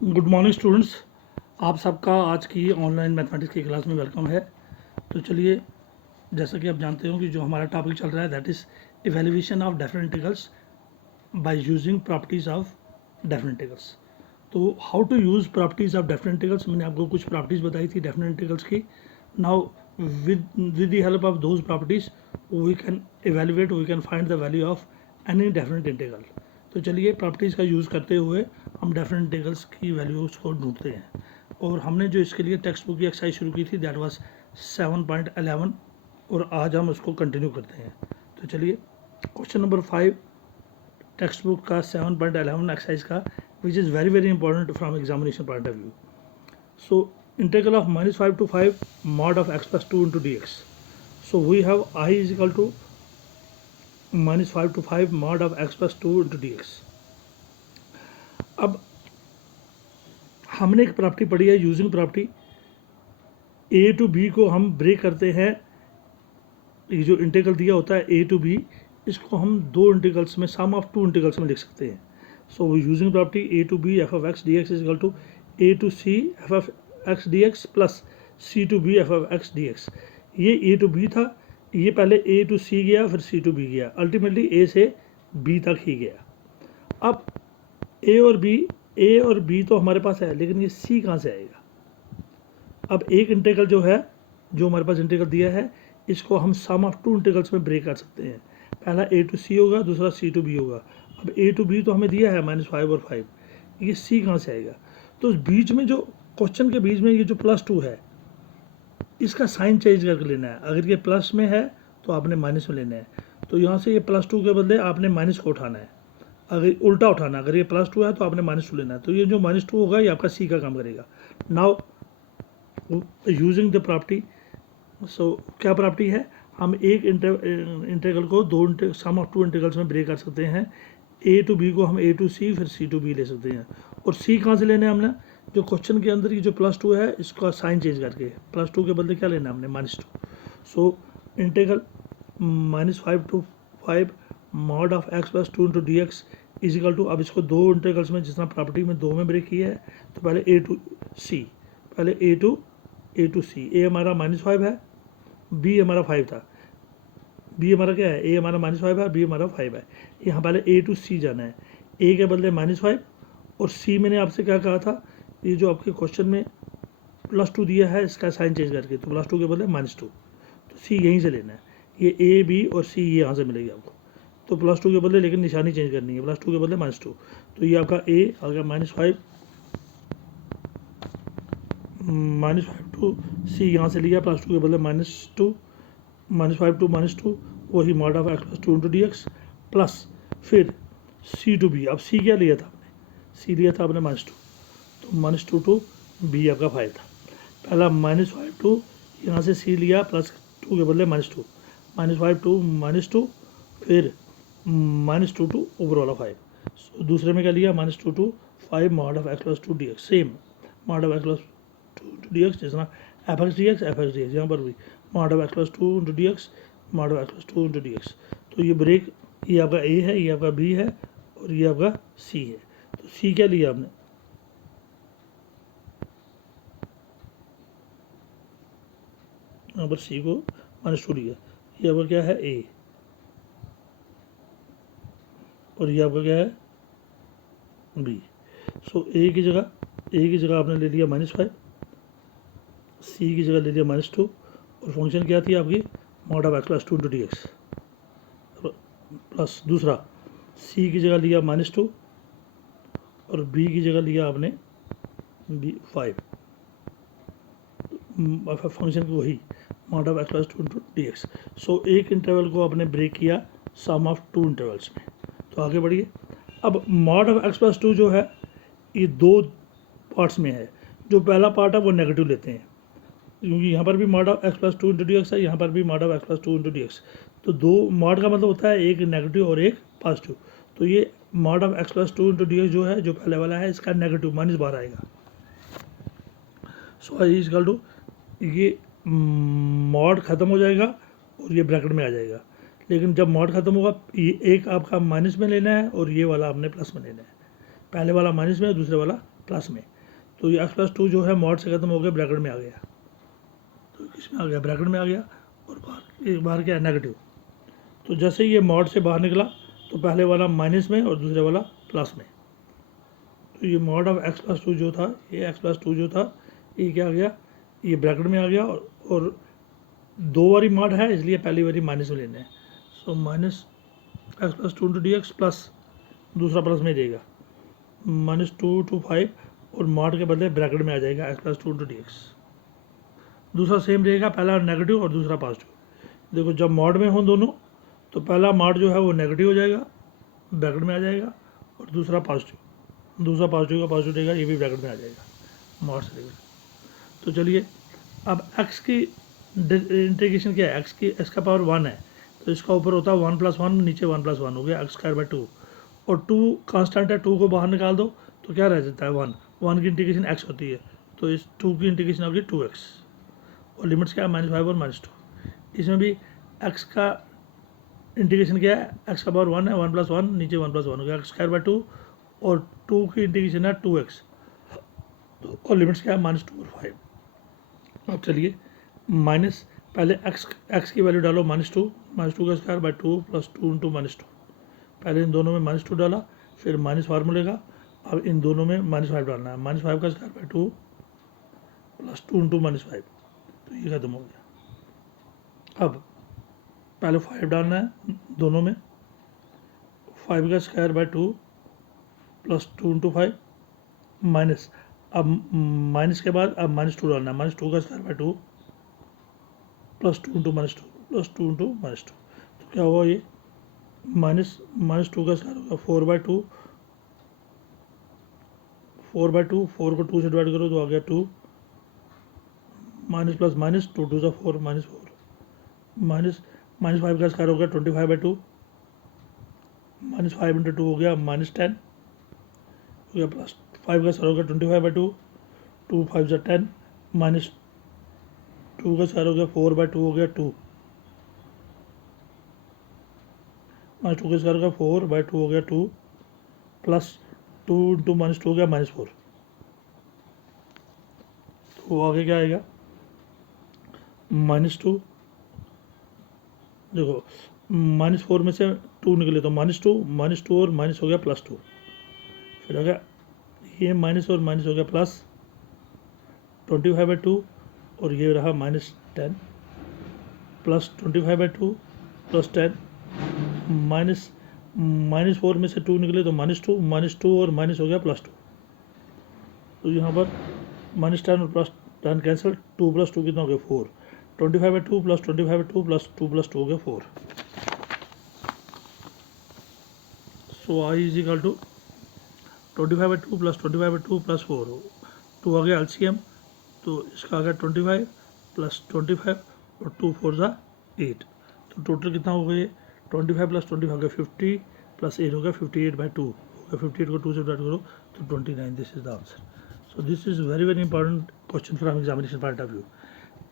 Good morning students, आप सबका आज की ऑनलाइन मैथमेटिक्स की क्लास में वेलकम है। तो चलिए, जैसा कि आप जानते हो कि जो हमारा टॉपिक चल रहा है that is evaluation of definite integrals by using properties of definite integrals. तो how to use properties of definite integrals, मैंने आपको कुछ प्रॉपर्टीज़ बताई थी डेफिनेट इंटीग्रल्स की। Now with the help of those properties we can evaluate, we can find the value of any definite integral. तो चलिए, properties का यूज़ करते हुए हम डेफिनेट इंटीग्रल्स की वैल्यूज़ को ढूंढते हैं। और हमने जो इसके लिए टेक्स्ट बुक की एक्सरसाइज शुरू की थी दैट वाज 7.11 और आज हम उसको कंटिन्यू करते हैं। तो चलिए, क्वेश्चन नंबर 5 टेक्स्ट बुक का 7.11 एक्सरसाइज का, which is very very important from examination point of view. So integral of -5 to 5 mod of x plus 2 into dx. So we have I is equal to -5 to 5 mod of x plus 2 into dx. अब हमने एक property पढ़ी है using property, a to b को हम break करते हैं। ये जो इंटीग्रल दिया होता है ए टू बी, इसको हम दो इंटीग्रल्स में, सम ऑफ टू इंटीग्रल्स में लिख सकते हैं। So using property a to b f of x d x is equal to a to c f of x d x plus c to b f of x d x. ये a to B था, ये पहले ए to सी गया फिर सी to B गया, ultimately ए से B तक ही गया। अब ए और बी तो हमारे पास है, लेकिन ये सी कहाँ से आएगा? अब एक इंटीग्रल जो है, जो हमारे पास इंटीग्रल दिया है, इसको हम सम ऑफ टू इंटीग्रल्स में ब्रेक कर सकते हैं। पहला ए टू सी होगा, दूसरा सी टू बी होगा। अब ए टू बी तो हमें दिया है -5 और 5, ये सी कहाँ से आएगा? तो बीच में जो क्वेश्चन के बीच में ये जो +2 है, इसका साइन चेंज करके लेना है। अगर ये प्लस में है तो आपने माइनस में लेना है। तो यहाँ से ये +2 के बदले आपने माइनस को उठाना है, अगर उल्टा उठाना। अगर ये +2 है तो आपने -2 लेना है। तो ये जो -2 होगा ये आपका सी का काम करेगा। नाउ यूजिंग द प्रॉपर्टी, सो क्या प्रॉपर्टी है? हम एक इंटीग्रल को दो सम ऑफ टू इंटीग्रल्स में ब्रेक कर सकते हैं। ए टू बी को हम ए टू सी फिर सी टू बी ले सकते हैं। और सी कहाँ से लेना है हमने? जो क्वेश्चन के अंदर ये जो +2 है, इसका साइन चेंज करके +2 के बदले क्या लेना है हमने? -2। So integral -5 to 5 mod of x plus 2 into dx is equal to, अब इसको दो इंटीग्रल्स में, जितना प्रॉपर्टी में दो में ब्रेक किया है, तो पहले ए टू सी, पहले ए टू सी। ए हमारा -5 है, बी हमारा 5 था। बी हमारा क्या है? ए हमारा -5 है, बी हमारा 5 है। यहाँ पहले ए टू सी जाना है, ए के बदले -5 और सी मैंने आपसे क्या कहा था, ये जो आपके क्वेश्चन में +2 दिया है, इसका साइन चेंज करके, तो +2 के बदले -2, तो सी यहीं से लेना है। ये ए बी और सी ये यहाँ से मिलेगी आपको। तो +2 के बदले लेकिन निशानी चेंज करनी है, +2 के बदले -2। तो ये आपका ए आ गया -5 टू सी, यहाँ से लिया +2 के बदले -2, -5 टू -2, वही mod of x + 2 into d x plus फिर सी टू बी। अब सी क्या लिया था आपने? सी लिया था आपने -2, तो -2 टू बी आपका 5 था। पहला -5 टू, यहाँ से सी लिया +2 के बदले -2, -5 टू -2 फिर -2 टू ऊपर वाला 5। सो दूसरे में क्या लिया? -2 to 5 mod of x + 2 d x, same mod of x + 2 into d x, जिसना एफ एक्स डी एक्स, यहाँ पर भी mod of x + 2 into d x, mod of x + 2 into d x. तो ये ब्रेक, ये आपका ए है, ये आपका बी है और ये आपका सी है। तो सी क्या लिया आपने? यहाँ पर सी को -2 लिया, ये आपका क्या है? ए, और ये आपका क्या है? बी। सो ए की जगह आपने ले लिया -5, सी की जगह ले लिया -2 और फंक्शन क्या थी आपकी? Mod of x + 2 into d x plus दूसरा सी की जगह लिया -2 और बी की जगह लिया आपने B5, फंक्शन को वही mod of x + 2 into d x. So एक इंटरवल को आपने ब्रेक किया सम ऑफ टू इंटरवल्स में। तो आगे बढ़िए। अब मॉड ऑफ x + 2 जो है, ये दो पार्ट्स में है। जो पहला पार्ट है वो नेगेटिव लेते हैं, क्योंकि यहाँ पर भी mod of x + 2 into d x है, यहाँ पर भी mod of x + 2 into d x. तो दो मॉड का मतलब होता है एक नेगेटिव और एक पॉजिटिव। तो ये mod of x + 2 into d x जो है, जो पहले वाला है, इसका नेगेटिव -12 आएगा। सो आई इज इक्वल टू, ये मॉड ख़त्म हो जाएगा और ये ब्रैकेट में आ जाएगा। लेकिन जब मॉड ख़त्म होगा, ये एक आपका माइनस में लेना है और ये वाला आपने प्लस में लेना है। पहले वाला माइनस में है, दूसरे वाला प्लस में। तो ये x + 2 जो है मॉड से ख़त्म हो गया, ब्रैकेट में आ गया, तो किस में आ गया, ब्रैकेट में आ गया, और बाहर क्या है, नेगेटिव। तो जैसे ही ये मॉड से बाहर निकला तो पहले वाला माइनस में और दूसरे वाला प्लस में। तो ये मॉड ऑफ x + 2 जो था, ये x + 2 जो था, ये क्या आ गया, ये ब्रैकेट में आ गया, और दो बारी मॉड है इसलिए पहली बारी माइनस में लेना है। So minus x + 2 × dx plus दूसरा प्लस में देगा -2 to 5, और मॉड के बदले ब्रैकेट में आ जाएगा x + 2 × dx। दूसरा सेम रहेगा, पहला नेगेटिव और दूसरा पॉजिटिव। देखो जब मॉड में हो दोनों तो पहला मॉड जो है वो नेगेटिव हो जाएगा, ब्रैकेट में आ जाएगा, और दूसरा पॉजिटिव, दूसरा पॉजिटिव का पॉजिटिव रहेगा, ये भी ब्रैकेट में आ जाएगा मॉड से रहेगा। तो चलिए अब x की इंटीग्रेशन क्या है, x का पावर 1 है, तो इसका ऊपर होता है 1 + 1, नीचे 1 + 1 हो गया x²/2, और 2 कांस्टेंट है, 2 को बाहर निकाल दो तो क्या रह जाता है 1 की इंटीग्रेशन x होती है, तो इस 2 की इंटीग्रेशन होगी 2x, और लिमिट्स क्या है -5 और -2। इसमें भी x का इंटीग्रेशन क्या है, x का पावर 1 है, 1 + 1, नीचे 1 + 1 हो गया x²/2, और 2 की इंटीग्रेशन है 2x, और लिमिट्स क्या है -2 और 5। अब चलिए माइनस, पहले x की वैल्यू डालो -2 का² 2 + 2 × -2, पहले इन दोनों में -2 डाला, फिर माइनस फार्मूले का, अब इन दोनों में -5 डालना है, -5 का² 2 + 2 × -5, तो ये ख़त्म हो गया। अब पहले 5 डालना है दोनों में, 5 का² 2 + 2 × 5 माइनस, अब माइनस के बाद अब -2 डालना है, -2 का² 2 + 2 × -2 + 2 × -2, तो क्या हुआ, ये -2 का स्क्वायर होगा 4/2, 4/2, 4 को 2 से डिवाइड करो तो आ गया 2, माइनस प्लस माइनस 2 2 4 -4, -5 का स्क्वायर हो गया 25/2, -5 × 2 हो गया -10 हो गया, प्लस 5 का स्क्वायर हो गया 25/2, 2 5 × 10, -2 का स्क्वायर हो गया 4/2 हो गया 2, -2 का स्क्वायर हो गया 4/2 हो गया 2, प्लस 2 × -2 हो गया -4, तो आगे क्या आएगा -2, देखो -4 में से 2 निकले तो -2 और माइनस हो गया +2, फिर आ गया ये माइनस और माइनस हो गया प्लस 25/2, और ये रहा -10, प्लस 25/2 + 10, -4 में से 2 निकले तो -2 और माइनस हो गया +2, तो यहाँ पर -10 और +10 कैंसिल, 2 + 2 कितना हो गया 4, 25/2 + 25/2 + 2 + 2 हो गया 4। सो I = 25/2 + 25/2 + 4, 2 आ गया LCM, तो इसका आ गया 25 + 25 और 2 4 ज़ा 8, तो टोटल कितना हो गया, 25 + 25 हो गया 50 + 8 हो गया 58/2 हो गया, 58 को 2 से डिवाइड करो तो 29, this is the answer. So this is very important question from examination point of view.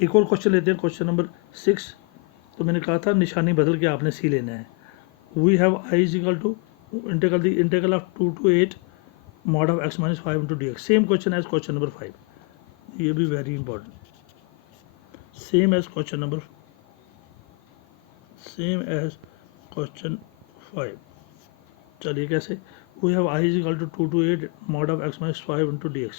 एक और क्वेश्चन लेते हैं, क्वेश्चन नंबर 6। तो मैंने कहा था निशानी बदल के आपने सी लेना है। We have I = integral of 2 to 8 mod of x - 5 × dx, same question as question number 5, ये भी very important, same as question 5। चलिए कैसे, we have I = 2 to 8 mod of x - 5 × dx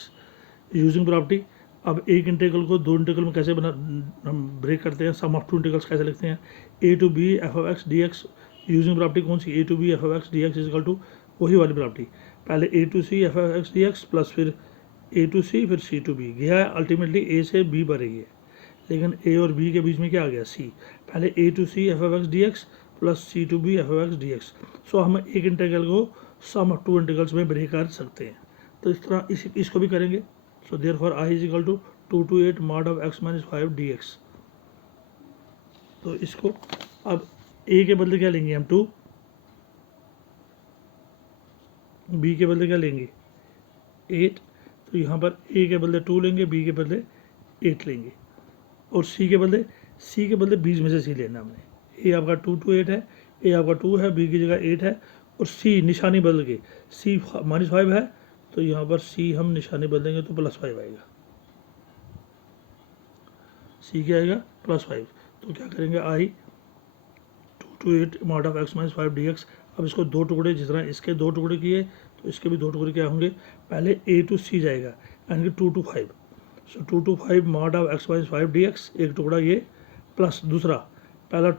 using property. अब एक integral को दो integral में कैसे हम ब्रेक करते हैं, सम ऑफ टू इंटीग्रल्स कैसे लिखते हैं, a to b f(x) dx using property कौन सी, a to b f(x) dx = वही वाली प्रॉपर्टी, पहले a to c f(x) dx plus फिर a to c फिर c to b, गया है अल्टीमेटली a से b पर ही है, लेकिन a और b के बीच में क्या आ गया c, पहले a to c f(x) dx plus c to b f(x) dx। सो हम एक इंटीग्रल को सम ऑफ टू इंटीग्रल्स में ब्रेक कर सकते हैं, तो इस तरह इसको भी करेंगे। So therefore I = 2 to 8 mod of x - 5 dx। तो इसको अब a के बदले क्या लेंगे हम 2, b के बदले क्या लेंगे 8, तो यहाँ पर a के बदले 2 लेंगे, b के बदले 8 लेंगे, और c के बदले बीच में से c लेना हमने। a आपका 2 to 8 है, a आपका 2 है, b की जगह 8 है, और c निशानी बदल के c -5 है तो यहाँ पर सी हम निशानी बदलेंगे तो +5 आएगा। सी क्या आएगा? +5। तो क्या करेंगे, आई 2 to 8 mod of x - 5 dx। अब इसको दो टुकड़े, जिस तरह इसके दो टुकड़े किए तो इसके भी दो टुकड़े क्या होंगे, पहले a to c जाएगा यानी कि 2 to 5। So 2 to 5 mod of x - 5 dx, एक टुकड़ा ये, प्लस दूसरा पहला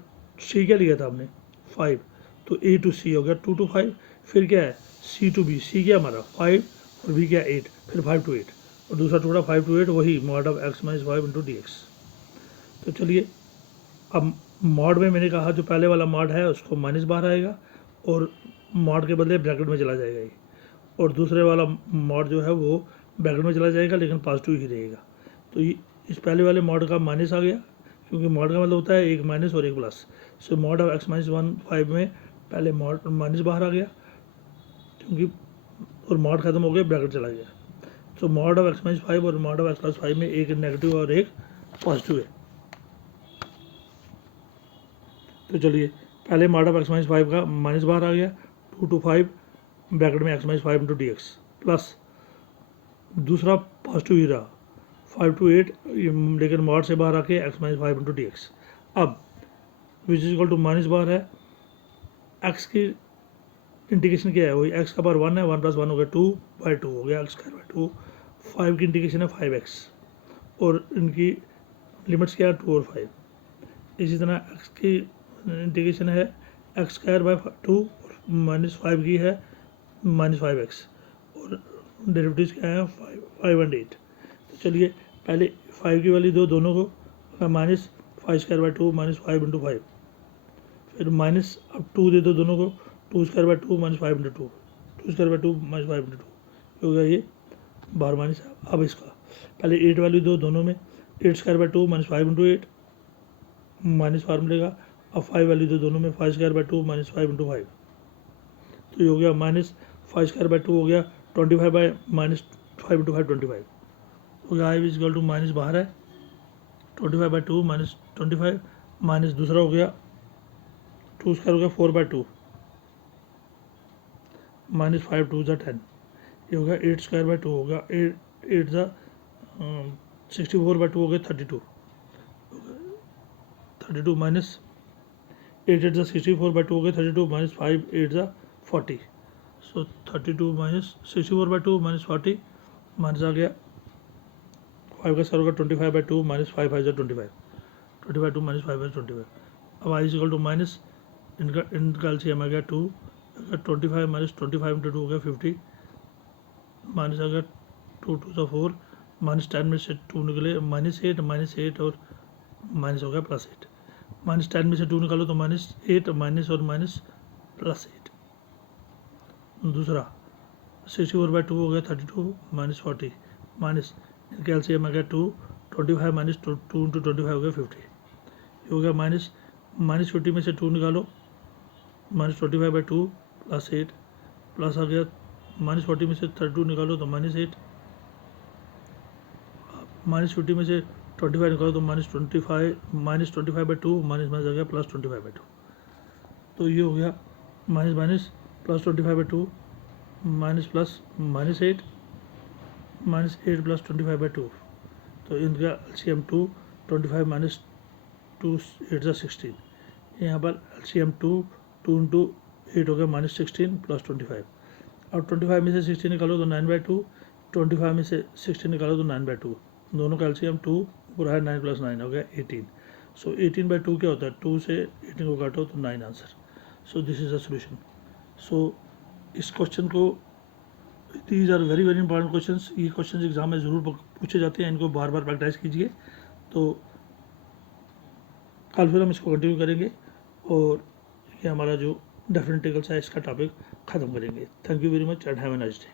c क्या लिया था हमने 5, तो a to c हो गया 2 to 5। फिर क्या है c to b, c क्या हमारा 5 और b क्या 8, फिर 5 to 8 और दूसरा टुकड़ा 5 to 8 वही mod of x - 5 into dx। तो चलिए अब मॉड में मैंने कहा जो पहले वाला मॉड है उसको माइनस बाहर आएगा और मॉड के बदले ब्रैकेट में चला जाएगा ये, और दूसरे वाला मॉड जो है वो ब्रैकेट में चला जाएगा लेकिन पॉजिटिव ही रहेगा। तो इस पहले वाले मॉड का माइनस आ गया, क्योंकि मॉड का मतलब होता है एक माइनस और एक plus. So mod of x - 5 में पहले मॉड माइनस बाहर आ गया क्योंकि, और मॉड खत्म हो गया, ब्रैकेट चला गया। तो मॉड ऑफ x - 5 और मॉड ऑफ x + 5 में एक नेगेटिव और एक पॉजिटिव है। तो चलिए पहले मॉड ऑफ x - 5 का माइनस बाहर आ गया, 2 to 5 ब्रैकेट में x - 5 into dx, प्लस दूसरा पॉजिटिव ही रहा 5 to 8, लेकिन मॉड से बाहर आके x - 5 into dx। अब which is equal to minus बाहर है, x की इंटीग्रेशन क्या है, वही x का पावर 1 है, 1 + 1 हो गया 2/2 हो गया x²/2। 5 की इंटीग्रेशन है 5x और इनकी लिमिट्स क्या है 2 और 5। इसी तरह x की इंटीग्रेशन है x²/2 और -5 की है -5x और डेरिवेटिव्स क्या है 5 और 8। तो चलिए पहले 5 की वैल्यू दो, दोनों को -5²/2 -5 × 5, फिर माइनस अब 2 दे दो दोनों को, 2²/2 -5 × 2, 2²/2 -5 × 2 हो गया ये बाहर माइनस। अब इसका पहले 8 वैल्यू दो दोनों में, 8²/2 -5 × 8 माइनस फार्मूलेगा। अब 5 वैल्यू दो दोनों में, 5²/2 -5 × 5, तो ये हो गया -5²/2 हो गया 25 बाय -5 × 5 25 हो गया। i is equal to minus बाहर है 25/2 -25 माइनस दूसरा हो गया 2² हो गया 4/2 -5 2 × 10, ये हो गया 8²/2 हो गया 8 64/2 हो गया 32 माइनस 8 8 64/2 हो गया 32 माइनस 5 8 40। सो 32 माइनस 64/2 माइनस 40 माइनस आ गया 5 का स्क्वायर होगा 25/2 माइनस 5 5 25 25 2 माइनस 5 25। अब I is equal to minus इनका एलसीएम आ गया 2, 25 माइनस 25 × 2 हो गया 50 माइनस आ गया 2 2 4 माइनस 10 में से 2 निकले -8 और माइनस हो गया +8। -10 में से 2 निकालो तो -8 माइनस और माइनस +8। दूसरा 64/2 हो गया 32 माइनस 40 माइनस इनके एलसीएम आ गया 2, 25 माइनस 2 × 25 हो गया 50, ये हो गया -50 में से 2 निकालो -25/2 +8 प्लस आ गया -40 में से 32 निकालो तो -8 -50 में से 25 निकालो तो -25/2 माइनस आ गया +25/2। तो ये हो गया माइनस माइनस +25/2 माइनस प्लस -8 -8 + 25/2। तो इनका एलसीएम 2, 25 माइनस 2 8 16, यहाँ पर एलसीएम 2 2 × 8 हो गया -16 + 25। अब 25 में से 16 निकालो तो 9/2, 25 में से 16 निकालो तो 9/2, दोनों का एलसीएम 2 पूरा है 9 + 9 हो गया 18। सो 18/2 क्या होता है, 2 से 18 को काटो तो 9 answer. So this is a solution. So इस क्वेश्चन को, these are very important questions, ये क्वेश्चंस एग्जाम में ज़रूर पूछे जाते हैं, इनको बार बार प्रैक्टिस कीजिए। तो कल फिर हम इसको कंटिन्यू करेंगे और ये हमारा जो डेफिनेट इंटीग्रल्स है इसका टॉपिक ख़त्म करेंगे। Thank you very much and have a nice day.